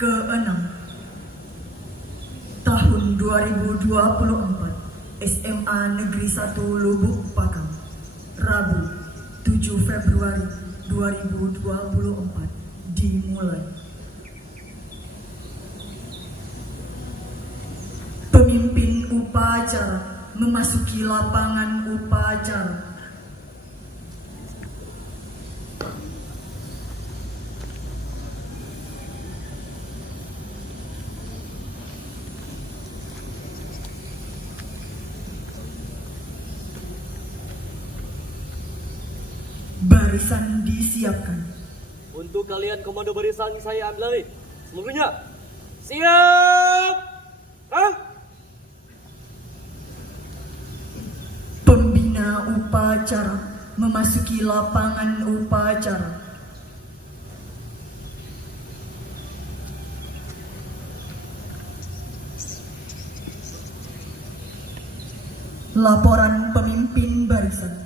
ke-6 tahun 2024 SMA Negeri 1 Lubuk Pakam, Rabu 7 Februari 2024 dimulai. Pemimpin upacara memasuki lapangan upacara. Barisan disiapkan. Untuk kalian komando barisan saya ambil alih. Seluruhnya siap. Pembina upacara memasuki lapangan upacara. Laporan pemimpin barisan.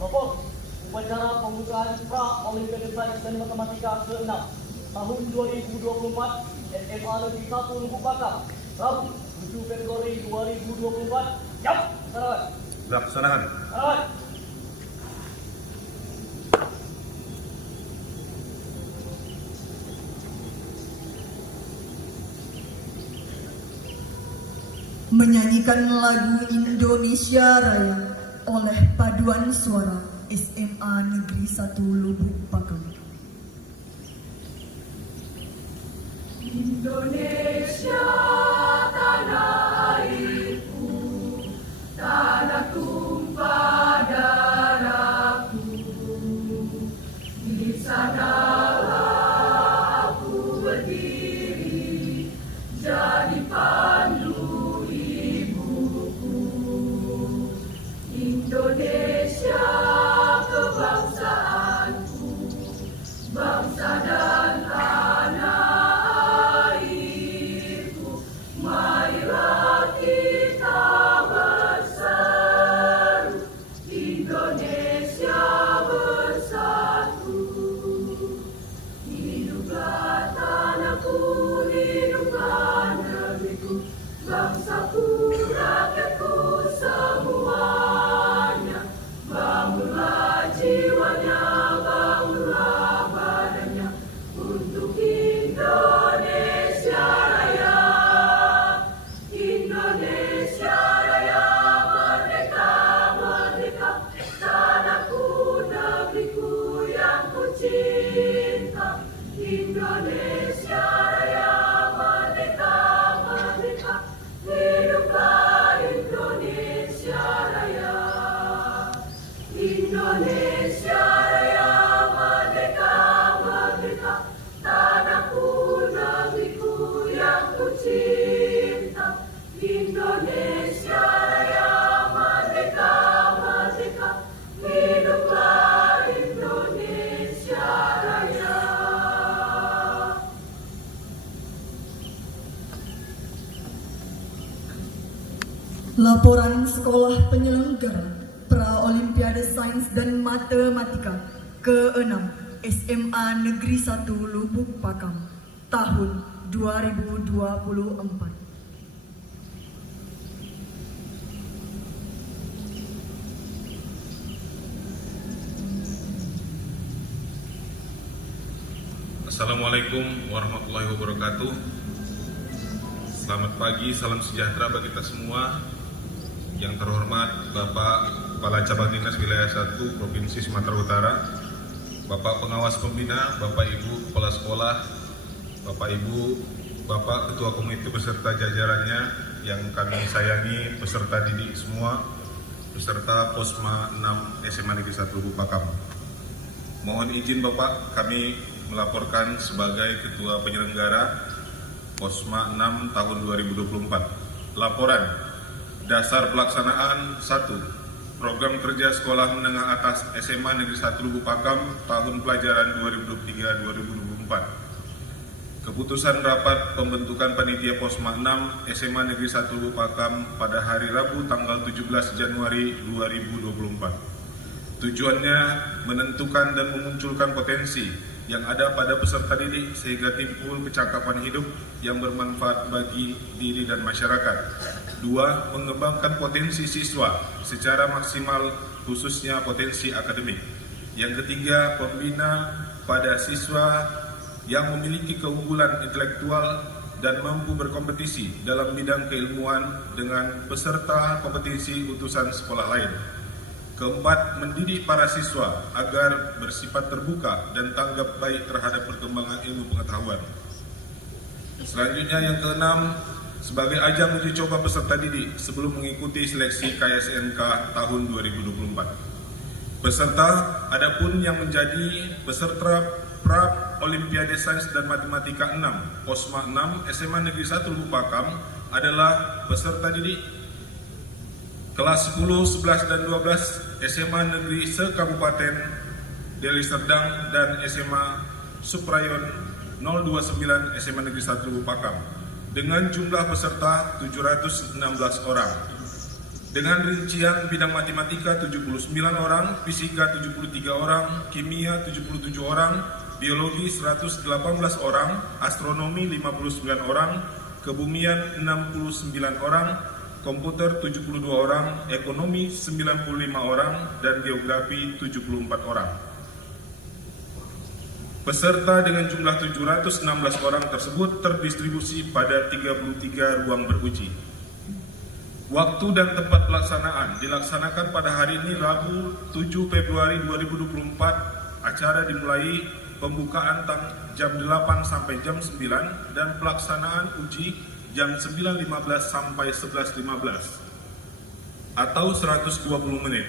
Lapor upacara pembukaan pra Olimpiade Sains dan Matematika ke-6 tahun 2024 SMA Negeri 1 Lubuk Pakam, Rabu 7 Februari 2024. Siap, laksanakan. Laksanakan. Laksanakan. Menyanyikan lagu Indonesia Raya oleh paduan suara SMA Negeri 1 Lubuk Pakam. Indonesia tanah airku, tanah tumpah darahku, di sanalah aku berdiri, jadi pandu ibuku. Indonesia kebangsaanku, bangsa dan tanah airku, marilah kita berseru, Indonesia bersatu. Hiduplah tanahku, hiduplah negeriku, bangsaku, rakyatku semuanya. Bangunlah jiwanya, bangunlah badannya, untuk Indonesia Raya. Indonesia Raya, merdeka, merdeka, tanahku, negeriku yang ku cinta. Indonesia Raya, merdeka, merdeka, hiduplah Indonesia Raya. Indonesia Raya, merdeka, merdeka, tanahku, negeriku yang ku cinta. Indonesia Raya, merdeka, merdeka, hiduplah Indonesia Raya. Laporan sekolah penyelenggara pra Olimpiade Sains dan Matematika ke-6 SMA Negeri 1 Lubuk Pakam tahun 2024. Assalamualaikum warahmatullahi wabarakatuh. Selamat pagi, salam sejahtera bagi kita semua. Yang terhormat Bapak Kepala Cabang Dinas Wilayah 1 Provinsi Sumatera Utara, Bapak Pengawas Pembina, Bapak Ibu Kepala Sekolah, Bapak Ibu, Bapak Ketua Komite beserta jajarannya yang kami sayangi, peserta didik semua, peserta Posma 6 SMA Negeri 1 Lubuk Pakam. Mohon izin Bapak, kami melaporkan sebagai Ketua Penyelenggara Posma 6 tahun 2024. Laporan dasar pelaksanaan 1. Program kerja Sekolah Menengah Atas SMA Negeri 1 Lubuk Pakam tahun pelajaran 2023-2024. Keputusan rapat pembentukan panitia Posma 6 SMA Negeri 1 Lubuk Pakam pada hari Rabu tanggal 17 Januari 2024. Tujuannya menentukan dan memunculkan potensi yang ada pada peserta didik sehingga timbul kecakapan hidup yang bermanfaat bagi diri dan masyarakat. 2. Mengembangkan potensi siswa secara maksimal khususnya potensi akademik. Yang ketiga, pembina pada siswa yang memiliki keunggulan intelektual dan mampu berkompetisi dalam bidang keilmuan dengan peserta kompetisi utusan sekolah lain. Keempat, mendidik para siswa agar bersifat terbuka dan tanggap baik terhadap perkembangan ilmu pengetahuan. Selanjutnya yang keenam, sebagai ajang uji coba peserta didik sebelum mengikuti seleksi KSNK tahun 2024. Peserta adapun yang menjadi peserta pra Olimpiade Sains dan Matematika 6, Posma 6, SMA Negeri 1 Lubuk Pakam adalah peserta didik kelas 10, 11, dan 12 SMA Negeri se-Kabupaten Deli Serdang dan SMA Suprayon 029 SMA Negeri 1 Lubuk Pakam dengan jumlah peserta 716 orang. Dengan rincian bidang matematika 79 orang, fisika 73 orang, kimia 77 orang, biologi 118 orang, astronomi 59 orang, kebumian 69 orang, komputer 72 orang, ekonomi 95 orang, dan geografi 74 orang. Peserta dengan jumlah 716 orang tersebut terdistribusi pada 33 ruang beruji. Waktu dan tempat pelaksanaan dilaksanakan pada hari ini Rabu 7 Februari 2024. Acara dimulai pembukaan jam 8 sampai jam 9 dan pelaksanaan uji jam 9.15 sampai 11.15 atau 120 menit.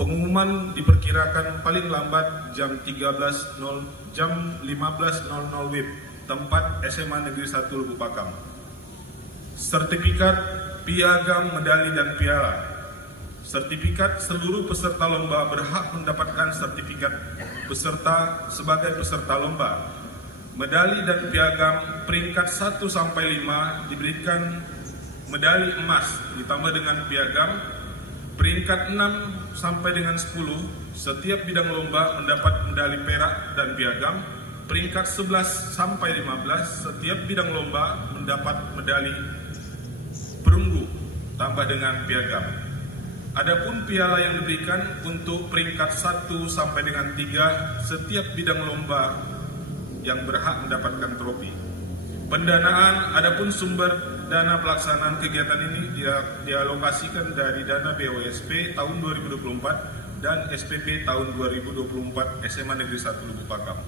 Pengumuman diperkirakan paling lambat jam 15.00 WIB, tempat SMA Negeri 1 Lubuk Pakam. Sertifikat, piagam, medali, dan piala. Sertifikat, seluruh peserta lomba berhak mendapatkan sertifikat peserta sebagai peserta lomba. Medali dan piagam peringkat 1 sampai 5 diberikan medali emas ditambah dengan piagam. Peringkat 6 sampai dengan 10 setiap bidang lomba mendapat medali perak dan piagam. Peringkat 11 sampai 15 setiap bidang lomba mendapat medali perunggu tambah dengan piagam. Adapun piala yang diberikan untuk peringkat 1 sampai dengan 3 setiap bidang lomba yang berhak mendapatkan trofi. Pendanaan, adapun sumber dana pelaksanaan kegiatan ini dialokasikan dari dana BOSP tahun 2024 dan SPP tahun 2024 SMA Negeri 1 Lubuk Pakam.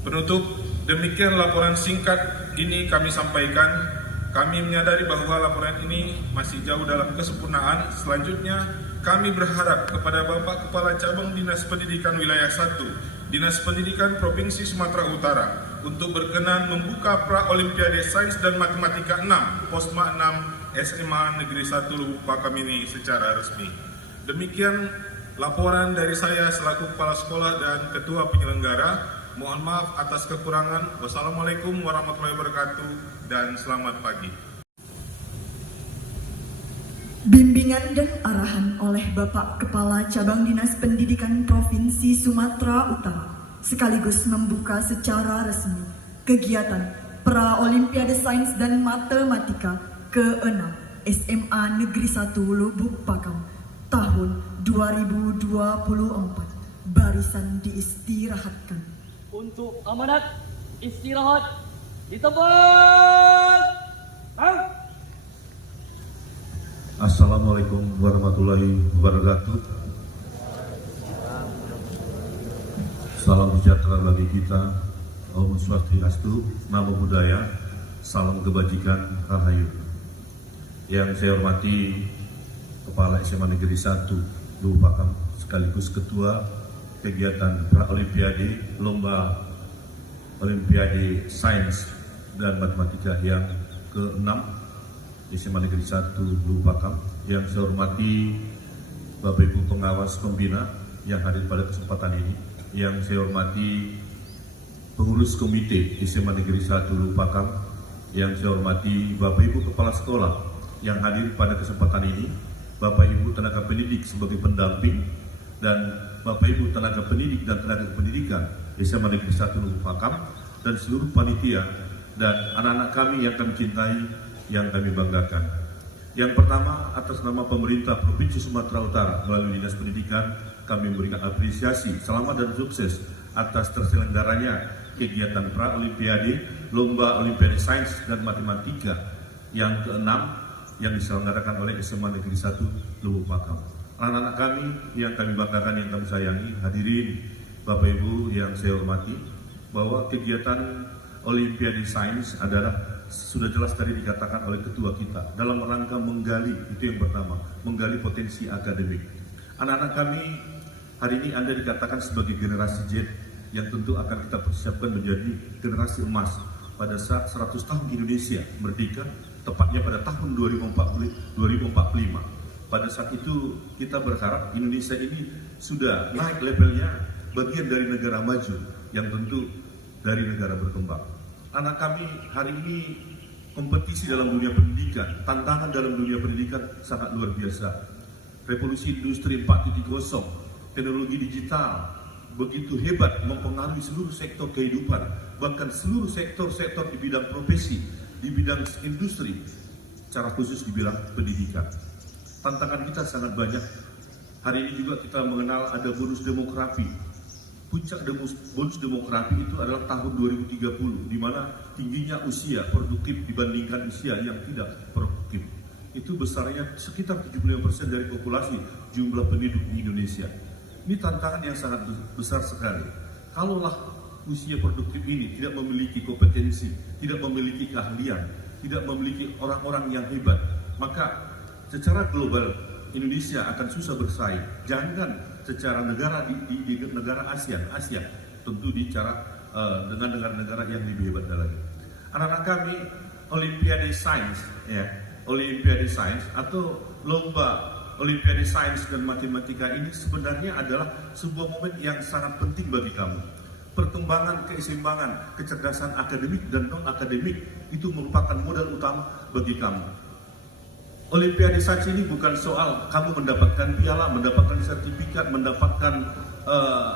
Penutup, demikian laporan singkat ini kami sampaikan. Kami menyadari bahwa laporan ini masih jauh dalam kesempurnaan. Selanjutnya, kami berharap kepada Bapak Kepala Cabang Dinas Pendidikan Wilayah 1, Dinas Pendidikan Provinsi Sumatera Utara, untuk berkenan membuka Pra-Olimpiade Sains dan Matematika 6, Posma 6, SMA Negeri 1 Lubuk Pakam ini secara resmi. Demikian laporan dari saya selaku Kepala Sekolah dan Ketua Penyelenggara. Mohon maaf atas kekurangan. Wassalamualaikum warahmatullahi wabarakatuh dan selamat pagi. Bimbingan dan arahan oleh Bapak Kepala Cabang Dinas Pendidikan Provinsi Sumatera Utara sekaligus membuka secara resmi kegiatan Pra-Olimpiade Sains dan Matematika ke-6 SMA Negeri 1 Lubuk Pakam tahun 2024. Barisan diistirahatkan. Untuk amanat istirahat di tempat. Assalamualaikum warahmatullahi wabarakatuh. Salam sejahtera bagi kita. Om Swastiastu, Namo Buddhaya, salam kebajikan, rahayu. Yang saya hormati Kepala SMA Negeri 1 Lubuk Pakam sekaligus Ketua kegiatan Pra-Olimpiade Lomba Olimpiade Sains dan Matematika yang ke-6 SMA Negeri 1 Lubuk Pakam. Yang saya hormati Bapak Ibu pengawas pembina yang hadir pada kesempatan ini. Yang saya hormati pengurus komite SMA Negeri 1 Lubuk Pakam. Yang saya hormati Bapak Ibu kepala sekolah yang hadir pada kesempatan ini, Bapak Ibu tenaga pendidik sebagai pendamping, dan Bapak Ibu tenaga pendidik dan tenaga pendidikan SMA Negeri 1 Lubuk Pakam, dan seluruh panitia dan anak-anak kami yang kami cintai, yang kami banggakan. Yang pertama, atas nama pemerintah Provinsi Sumatera Utara melalui Dinas Pendidikan, kami memberikan apresiasi, selamat dan sukses atas terselenggaranya kegiatan Pra-Olimpiade Lomba Olimpiade Sains dan Matematika yang ke-6 yang diselenggarakan oleh SMA Negeri 1 Lubuk Pakam. Anak-anak kami yang kami banggakan, yang kami sayangi, hadirin Bapak Ibu yang saya hormati, bahwa kegiatan Olimpiade Sains adalah sudah jelas tadi dikatakan oleh ketua kita dalam rangka menggali, itu yang pertama, menggali potensi akademik. Anak-anak kami hari ini Anda dikatakan sebagai generasi Z yang tentu akan kita persiapkan menjadi generasi emas pada saat 100 tahun Indonesia merdeka, tepatnya pada tahun 2045. Pada saat itu kita berharap Indonesia ini sudah naik levelnya, bagian dari negara maju yang tentu dari negara berkembang. Anak kami hari ini kompetisi dalam dunia pendidikan, tantangan dalam dunia pendidikan sangat luar biasa. Revolusi industri 4.0, teknologi digital begitu hebat mempengaruhi seluruh sektor kehidupan, bahkan seluruh sektor-sektor di bidang profesi, di bidang industri, secara khusus di bidang pendidikan. Tantangan kita sangat banyak. Hari ini juga kita mengenal ada bonus demografi. Puncak bonus demografi itu adalah tahun 2030, di mana tingginya usia produktif dibandingkan usia yang tidak produktif. Itu besarnya sekitar 75% dari populasi jumlah penduduk di Indonesia. Ini tantangan yang sangat besar sekali. Kalaulah usia produktif ini tidak memiliki kompetensi, tidak memiliki keahlian, tidak memiliki orang-orang yang hebat, maka secara global Indonesia akan susah bersaing. Jangan secara negara di negara Asia, tentu bicara dengan negara-negara yang lebih hebat lagi. Anak-anak kami Olimpiade Sains, ya, Olimpiade Sains atau Lomba Olimpiade Sains dan Matematika ini sebenarnya adalah sebuah momen yang sangat penting bagi kamu. Perkembangan, keseimbangan, kecerdasan akademik dan non-akademik itu merupakan modal utama bagi kamu. Olimpiade Sains ini bukan soal kamu mendapatkan piala, mendapatkan sertifikat, mendapatkan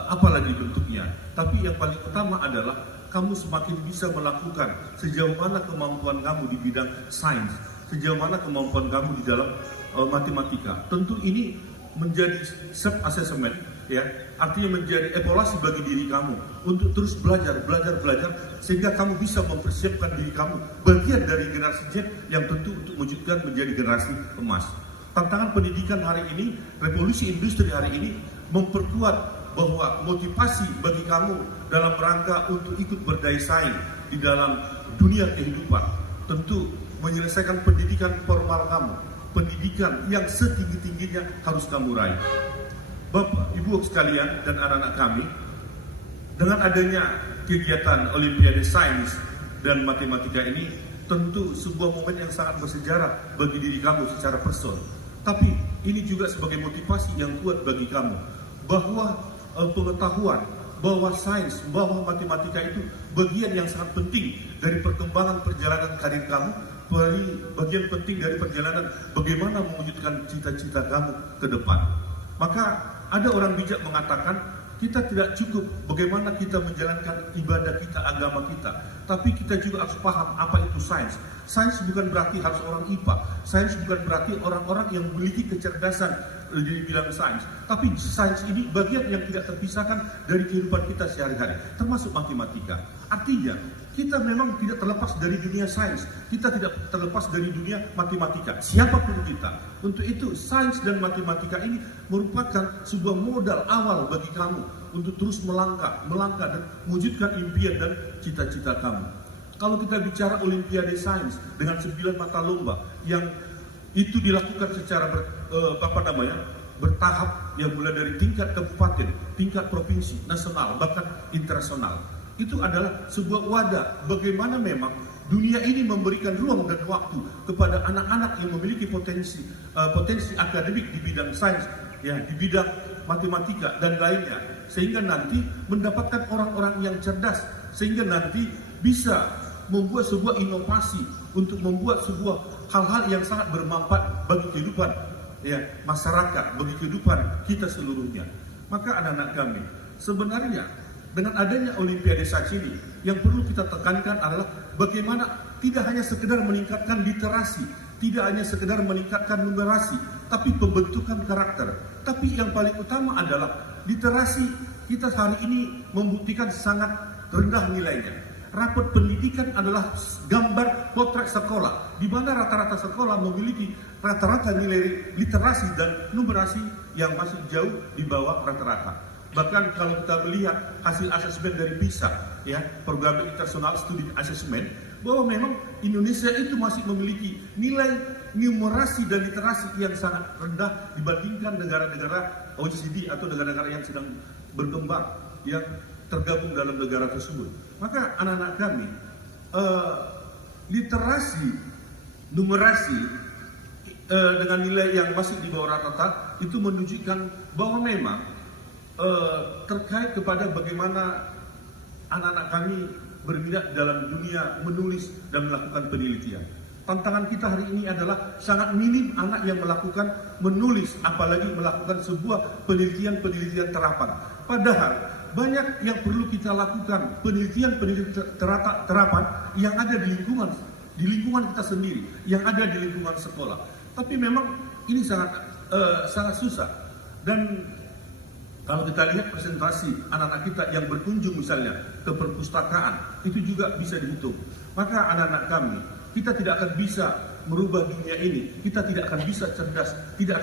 apa lagi bentuknya. Tapi yang paling utama adalah kamu semakin bisa melakukan sejauh mana kemampuan kamu di bidang sains, sejauh mana kemampuan kamu di dalam matematika. Tentu ini menjadi self-assessment, ya, artinya menjadi evaluasi bagi diri kamu untuk terus belajar, sehingga kamu bisa mempersiapkan diri kamu bagian dari generasi Z yang tentu untuk mewujudkan menjadi generasi emas. Tantangan pendidikan hari ini, revolusi industri hari ini memperkuat bahwa motivasi bagi kamu dalam rangka untuk ikut berdaya saing di dalam dunia kehidupan, tentu menyelesaikan pendidikan formal kamu, pendidikan yang setinggi-tingginya harus kamu raih. Bapak, Ibu sekalian dan anak-anak kami, dengan adanya kegiatan Olimpiade Sains dan Matematika ini tentu sebuah momen yang sangat bersejarah bagi diri kamu secara personal. Tapi ini juga sebagai motivasi yang kuat bagi kamu bahwa pengetahuan, bahwa sains, bahwa matematika itu bagian yang sangat penting dari perkembangan perjalanan karir kamu, bagian penting dari perjalanan bagaimana mewujudkan cita-cita kamu ke depan. Maka ada orang bijak mengatakan kita tidak cukup bagaimana kita menjalankan ibadah kita, agama kita, tapi kita juga harus paham apa itu sains. Sains bukan berarti harus orang IPA, sains bukan berarti orang-orang yang memiliki kecerdasan di bidang sains, tapi sains ini bagian yang tidak terpisahkan dari kehidupan kita sehari-hari, termasuk matematika. Artinya kita memang tidak terlepas dari dunia sains, kita tidak terlepas dari dunia matematika, siapapun kita. Untuk itu sains dan matematika ini merupakan sebuah modal awal bagi kamu untuk terus melangkah dan mewujudkan impian dan cita-cita kamu. Kalau kita bicara Olimpiade Sains dengan 9 mata lomba yang itu dilakukan secara bertahap, yang mulai dari tingkat kabupaten, tingkat provinsi, nasional, bahkan internasional. Itu adalah sebuah wadah bagaimana memang dunia ini memberikan ruang dan waktu kepada anak-anak yang memiliki potensi akademik di bidang sains, ya, di bidang matematika dan lainnya, sehingga nanti mendapatkan orang-orang yang cerdas, sehingga nanti bisa membuat sebuah inovasi untuk membuat sebuah hal-hal yang sangat bermanfaat bagi kehidupan, ya, masyarakat, bagi kehidupan kita seluruhnya. Maka anak-anak kami, sebenarnya dengan adanya Olimpiade Sains ini, yang perlu kita tekankan adalah bagaimana tidak hanya sekedar meningkatkan literasi, tidak hanya sekedar meningkatkan numerasi, tapi pembentukan karakter. Tapi yang paling utama adalah literasi kita hari ini membuktikan sangat rendah nilainya. Rapot pendidikan adalah gambar potret sekolah, di mana rata-rata sekolah memiliki rata-rata nilai literasi dan numerasi yang masih jauh di bawah rata-rata. Bahkan kalau kita melihat hasil asesmen dari PISA, ya, Program International Student Assessment, bahwa memang Indonesia itu masih memiliki nilai numerasi dan literasi yang sangat rendah dibandingkan negara-negara OECD atau negara-negara yang sedang berkembang, yang tergabung dalam negara tersebut. Maka anak-anak kami, literasi, numerasi dengan nilai yang masih di bawah rata-rata itu menunjukkan bahwa memang terkait kepada bagaimana anak-anak kami berminat dalam dunia menulis dan melakukan penelitian. Tantangan kita hari ini adalah sangat minim anak yang melakukan menulis, apalagi melakukan sebuah penelitian terapan. Padahal banyak yang perlu kita lakukan, penelitian terapan yang ada di lingkungan kita sendiri, yang ada di lingkungan sekolah. Tapi memang ini sangat susah. Dan kalau kita lihat presentasi anak-anak kita yang berkunjung misalnya ke perpustakaan, itu juga bisa dihitung. Maka anak-anak kami, kita tidak akan bisa merubah dunia ini, kita tidak akan bisa cerdas, kita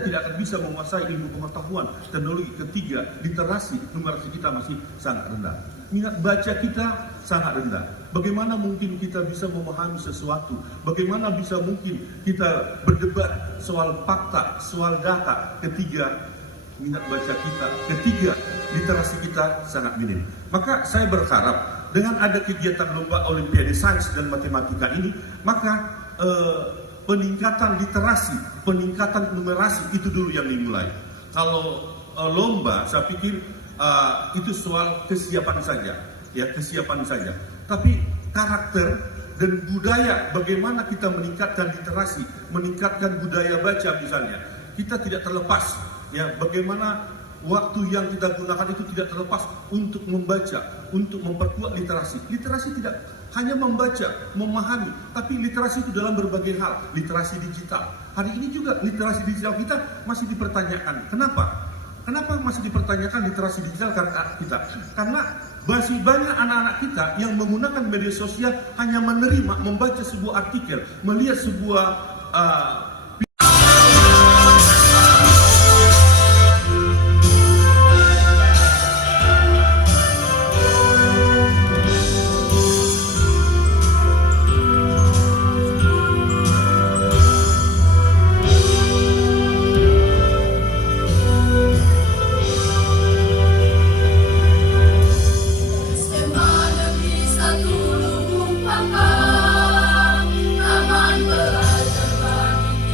tidak akan bisa menguasai ilmu pengetahuan, teknologi. Ketiga, literasi, numerasi kita masih sangat rendah. Minat baca kita sangat rendah. Bagaimana mungkin kita bisa memahami sesuatu? Bagaimana bisa mungkin kita berdebat soal fakta, soal data? Ketiga, minat baca kita. Ketiga, literasi kita sangat minim. Maka saya berharap dengan ada kegiatan lomba Olimpiade Sains dan Matematika ini, maka peningkatan literasi, peningkatan numerasi itu dulu yang dimulai. Kalau lomba, saya pikir itu soal kesiapan saja, ya, kesiapan saja. Tapi karakter dan budaya, bagaimana kita meningkatkan literasi, meningkatkan budaya baca misalnya, kita tidak terlepas, ya, bagaimana waktu yang kita gunakan itu tidak terlepas untuk membaca, untuk memperkuat literasi. Literasi tidak hanya membaca, memahami, tapi literasi itu dalam berbagai hal. Literasi digital. Hari ini juga literasi digital kita masih dipertanyakan. Kenapa? Kenapa masih dipertanyakan literasi digital kita? Karena masih banyak anak-anak kita yang menggunakan media sosial hanya menerima, membaca sebuah artikel, melihat sebuah Taman belajar bagi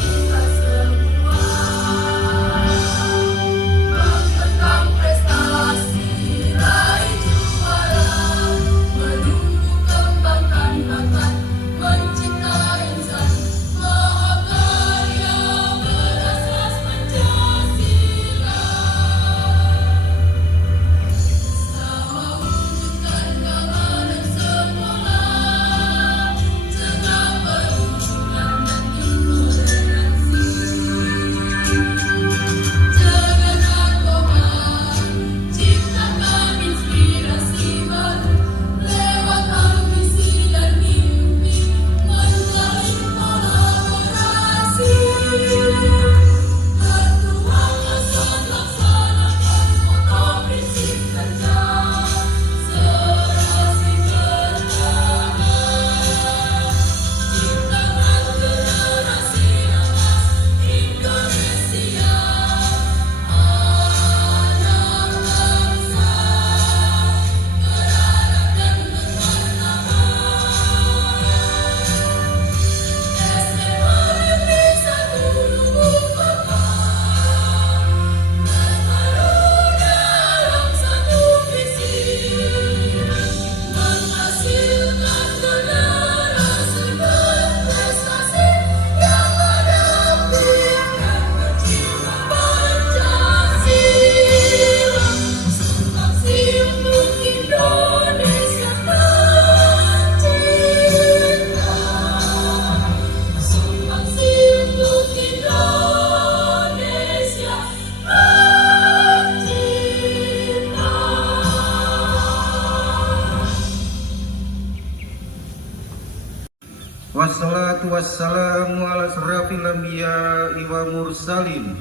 Wassalatu wassalamu ala asrafil anbiya'i wa mursalin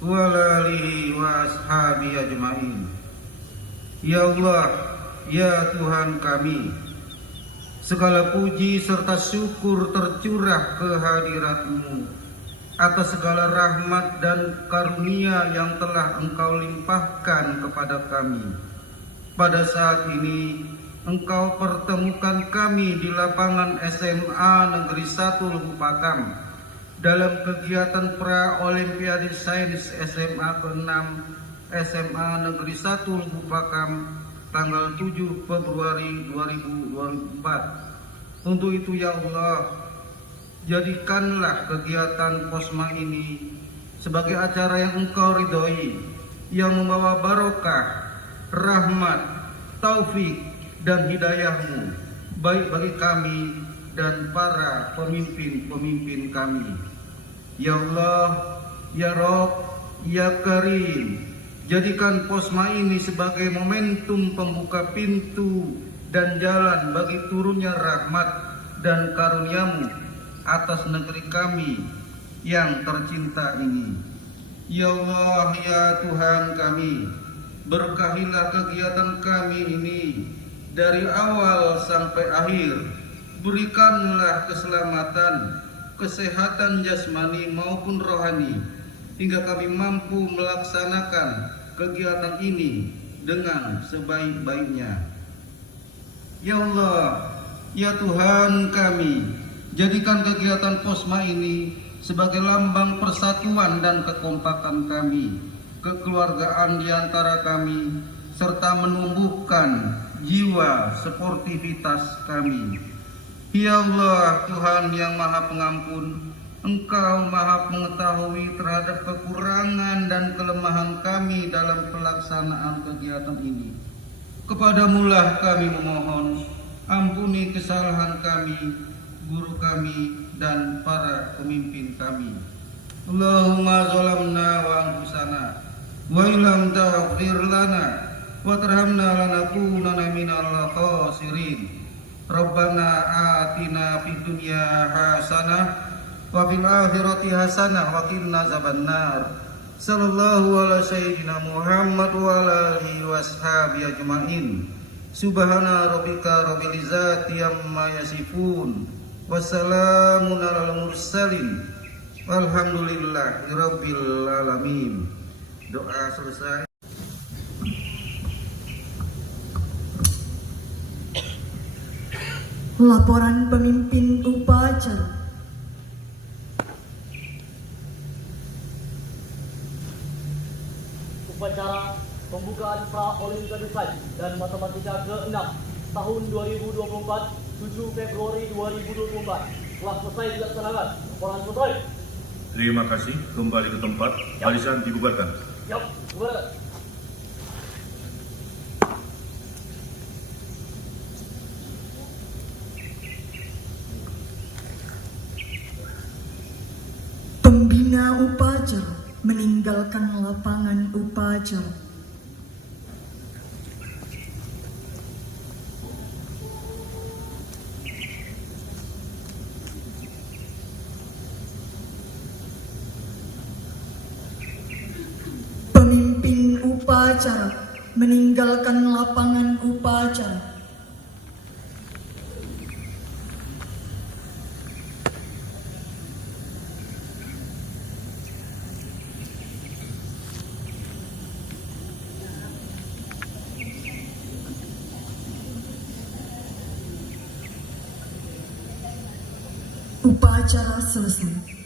wa ala alihi wa ashabihi ajma'in. Ya Allah, ya Tuhan kami, segala puji serta syukur tercurah kehadirat-Mu atas segala rahmat dan karunia yang telah Engkau limpahkan kepada kami. Pada saat ini Engkau pertemukan kami di lapangan SMA Negeri 1 Lubuk Pakam dalam kegiatan Pra-Olimpiade Sains SMA ke-6 SMA Negeri 1 Lubuk Pakam tanggal 7 Februari 2024. Untuk itu ya Allah, jadikanlah kegiatan POSMA ini sebagai acara yang Engkau ridhoi, yang membawa barokah, rahmat, taufik dan hidayah-Mu baik bagi kami dan para pemimpin-pemimpin kami. Ya Allah, ya Rabb, ya Karim, jadikan POSMA ini sebagai momentum pembuka pintu dan jalan bagi turunnya rahmat dan karunia-Mu atas negeri kami yang tercinta ini. Ya Allah, ya Tuhan kami, berkahilah kegiatan kami ini dari awal sampai akhir. Berikanlah keselamatan, kesehatan jasmani maupun rohani, hingga kami mampu melaksanakan kegiatan ini dengan sebaik-baiknya. Ya Allah, ya Tuhan kami, jadikan kegiatan POSMA ini sebagai lambang persatuan dan kekompakan kami, kekeluargaan di antara kami, serta menumbuhkan jiwa sportivitas kami. Ya Allah, Tuhan yang Maha Pengampun, Engkau Maha Mengetahui terhadap kekurangan dan kelemahan kami dalam pelaksanaan kegiatan ini. Kepadamu-lah kami memohon, ampuni kesalahan kami, guru kami, dan para pemimpin kami. Allahumma zalamna wa anfusana wa illam taghfir lana wa tarhamna lanakunanna minal khasirin. Rabbana atina fid dunya hasanah wa fil akhirati hasanah wa qina azabannar. Sallallahu ala sayyidina Muhammad wa ala alihi washabihi ajmain. Subhana rabbika rabbil izzati amma yasifun. Wassalamun alal mursalin. Walhamdulillahi rabbil alamin. Doa selesai. Laporan pemimpin upacara. Upacara pembukaan Pra-Olimpiade Sains dan Matematika ke-6 tahun 2024, 7 Februari 2024 telah selesai dilaksanakan. Laporan selesai. Terima kasih. Kembali ke tempat. Barisan dibubarkan. Siap, bubarkan. Pembina upacara meninggalkan lapangan upacara. Pemimpin upacara meninggalkan lapangan upacara. Upacara selesai.